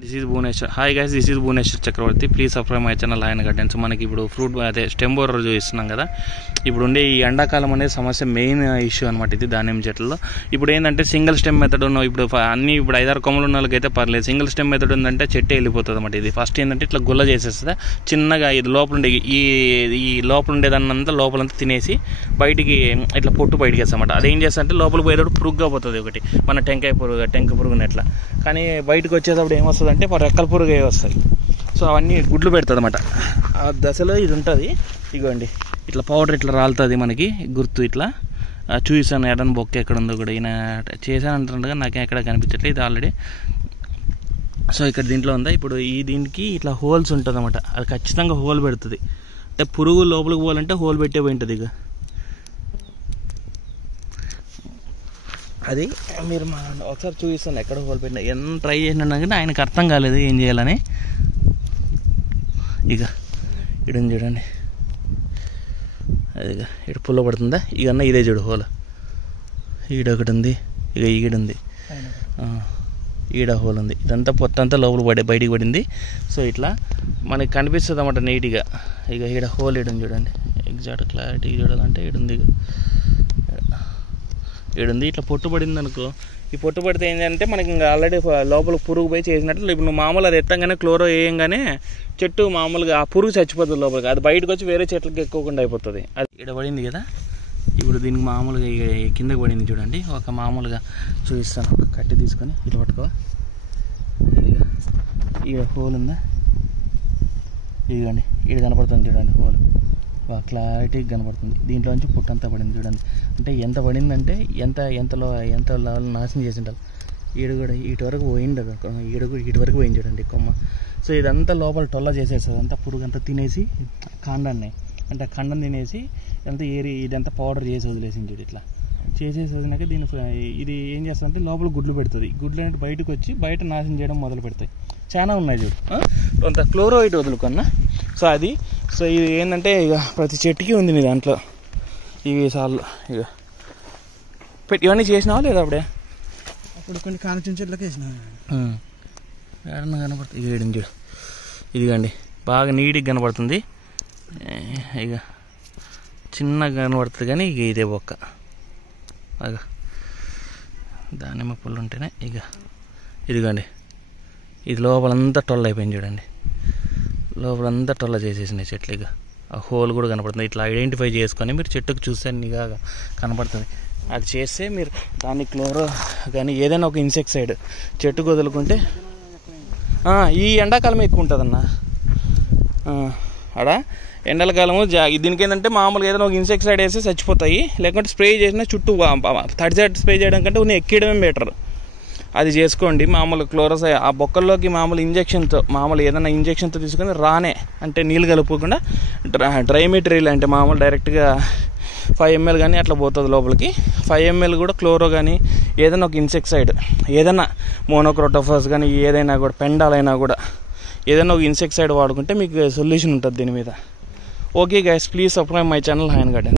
This is Bhuvaneshwar. Hi guys, this is Bhuvaneshwar Chakravarthy. Please subscribe my channel lion gardens. మనకి ఇప్పుడు fruit అదే stem borer చూపిస్తున్నాం కదా. ఇప్పుడు ఉండే ఈ ఎండాకాలం అనేది సమస్య, మెయిన్ ఇష్యూ అనమాట ఇది దానిమ్మ చెట్లలో. ఇప్పుడు ఏంటంటే సింగిల్ స్టెమ్ మెథడ్ ఉన్న ఇప్పుడు అన్ని ఇప్పుడు 5-6 కొమ్మలు ఉన్న వాళ్ళకైతే పర్లేదు. సింగిల్ స్టెమ్ మెథడ్ ఉందంటే చెట్టే వెళ్ళిపోతుంది అనమాట. ఇది ఫస్ట్ ఏంటంటే ఇట్లా గుల్ల చేసేస్తుంది చిన్నగా. ఇది లోపల ఉండే ఈ లోపల ఉండేదాన్నంతా లోపలంతా తినేసి బయటికి ఇట్లా పొట్టు బయటికి వేస్తామన్నమాట. అది ఏం చేస్తా అంటే లోపలికి పోయేటప్పుడు పురుగుగా పోతుంది ఒకటి, మన టెంకాయ పురుగుని ఎట్లా. కానీ బయటకు వచ్చేటప్పుడు ఏమొస్తుంది అంటే రెక్కల పురుగు వస్తాయి. సో అవన్నీ గుడ్లు పెడుతుంది అన్నమాట. ఆ దశలో ఇది ఉంటుంది. ఇగోండి ఇట్లా పౌడర్ ఇట్లా రాలుతుంది మనకి గుర్తు. ఇట్లా చూసాను ఎడన్ బొక్క ఎక్కడ ఉందో కూడా. ఈయన చేశాను అంటున్నట్టుగా నాకు ఎక్కడ కనిపించట్లేదు ఇది ఆల్రెడీ. సో ఇక్కడ దీంట్లో ఉందా ఇప్పుడు దీనికి ఇట్లా హోల్స్ ఉంటుంది అన్నమాట. అది ఖచ్చితంగా హోల్ పెడుతుంది. అంటే పురుగు లోపలికి పోవాలంటే హోల్ పెట్టే పోయింటుంది. ఇక అది మీరు ఒకసారి చూపిస్తాను ఎక్కడ హోల్ పెట్టినా. ఎంత ట్రై చేసినా కానీ ఆయనకు అర్థం కాలేదు ఏం చేయాలని. ఇక ఇడు చూడండి, అది ఇటు పుల్ల పడుతుందా. ఇక ఇదే చూడు హోల్. ఈడొకటి ఉంది, ఇక ఈడుంది, ఈడ హోల్ ఉంది. ఇదంతా పొత్తంతా లోపల బయటికి పడింది. సో ఇట్లా మనకి కనిపిస్తుంది అన్నమాట నీట్గా. ఇక ఈడ హోల్ ఈడుంది చూడండి. ఎగ్జాక్ట్ క్లారిటీ చూడాలంటే ఈడుంది. ఇక ఈడుంది. ఇట్లా పొట్టు పడింది అనుకో. ఈ పొట్టు పడితే ఏంటంటే మనకి ఇంకా ఆల్రెడీ లోపల పురుగు పోయి చేసినట్లు. ఇప్పుడు నువ్వు మామూలు అది ఎత్తంగానే క్లోరో వేయంగానే చెట్టు మామూలుగా ఆ పురుగు చచ్చిపోతుంది లోపలికి. అది బయటకు వచ్చి వేరే చెట్లకి ఎక్కువకుండా అయిపోతుంది. అది ఇక్కడ పడింది కదా. ఇప్పుడు దీనికి మామూలుగా కిందకి పడింది చూడండి. ఒక మామూలుగా చూపిస్తాను. కట్టి తీసుకొని ఇట్లా పట్టుకో. ఇదిగా ఈడ హోల్ ఉందా, ఇదిగోండి ఈడ కనపడుతుంది చూడండి హోల్. బాగా క్లారిటీగా కనపడుతుంది. దీంట్లో నుంచి పుట్టంతా పడింది చూడండి. అంటే ఎంత పడిందంటే ఎంత లెవెల్ నాశనం చేసి ఉంటారు. ఈడు కూడా ఇటు వరకు పోయింది, ఇటు వరకు పోయింది చూడండి కొమ్మ. సో ఇదంతా లోపల టొల్ల చేసేస్తుంది. అంతా పురుగు అంతా తినేసి కాండాన్ని, అంటే ఖండం తినేసి ఇదంతా పౌడర్ చేసి వదిలేసింది చూడు. ఇట్లా చేసేసి వదిలినాక ఇది ఏం చేస్తుందంటే లోపల గుడ్లు పెడుతుంది. గుడ్లు అంటే బయటకు వచ్చి బయట నాశనం చేయడం మొదలు పెడతాయి. చాలా ఉన్నాయి చూడు. కొంత క్లోరోయిడ్ వదులుకున్నా. సో అది సో ఇది ఏంటంటే ఇక ప్రతి చెట్టుకి ఉంది మీ దాంట్లో. ఇవి సార్లు ఇక ఇవన్నీ చేసినావా లేదా అప్పుడే? అప్పుడు కొన్ని కానిచిన చెట్లకి వేసినా. ఏడన్నా కనపడుతుంది. ఇక ఏడు చూడు. ఇదిగండి బాగా నీట్గా కనపడుతుంది. ఇక చిన్నగా కనపడుతుంది కానీ ఇక ఇదే బొక్క. బాగా దానిమ్మ పుల్లు ఉంటేనే. ఇక ఇదిగోండి ఇది లోపలంతా టొల్ల అయిపోయింది చూడండి. లోపలంతా టొల్ల చేసేసినాయి చెట్లు. ఇక ఆ హోల్ కూడా కనపడుతుంది. ఇట్లా ఐడెంటిఫై చేసుకొని మీరు చెట్టుకు చూస్తే నిగా కనపడుతుంది. అది చేస్తే మీరు దాన్ని క్లోరో కానీ ఏదైనా ఒక ఇన్సెక్టిసైడ్ చెట్టుకు వదులుకుంటే ఈ ఎండాకాలం ఎక్కువ ఉంటుందన్న ఆడ. ఎండాకాలము దీనికి ఏంటంటే మామూలుగా ఏదైనా ఒక ఇన్సెక్టిసైడ్ వేస్తే చచ్చిపోతాయి. లేకుంటే స్ప్రే చేసినా చుట్టూ 30 స్ప్రే చేయడం కంటే ఉన్న ఎక్కడమే బెటర్. అది చేసుకోండి. మామూలు క్లోరోసై ఆ బొక్కల్లోకి మామూలు ఇంజక్షన్తో ఏదైనా ఇంజక్షన్తో తీసుకొని రానే అంటే నీళ్ళు కలుపుకోకుండా డ్రై మెటీరియల్ అంటే మామూలు డైరెక్ట్గా 5 ml కానీ అట్లా పోతుంది లోపలికి. 5 ml కూడా క్లోరో కానీ ఏదైనా ఒక ఇన్సెక్టిసైడ్, ఏదైనా మోనోక్రోటోఫాస్ కానీ ఏదైనా కూడా పెండాలైనా కూడా ఏదైనా ఒక ఇన్సెక్టిసైడ్ వాడుకుంటే మీకు సొల్యూషన్ ఉంటుంది దీని మీద. Okay guys, please subscribe my channel lion garden.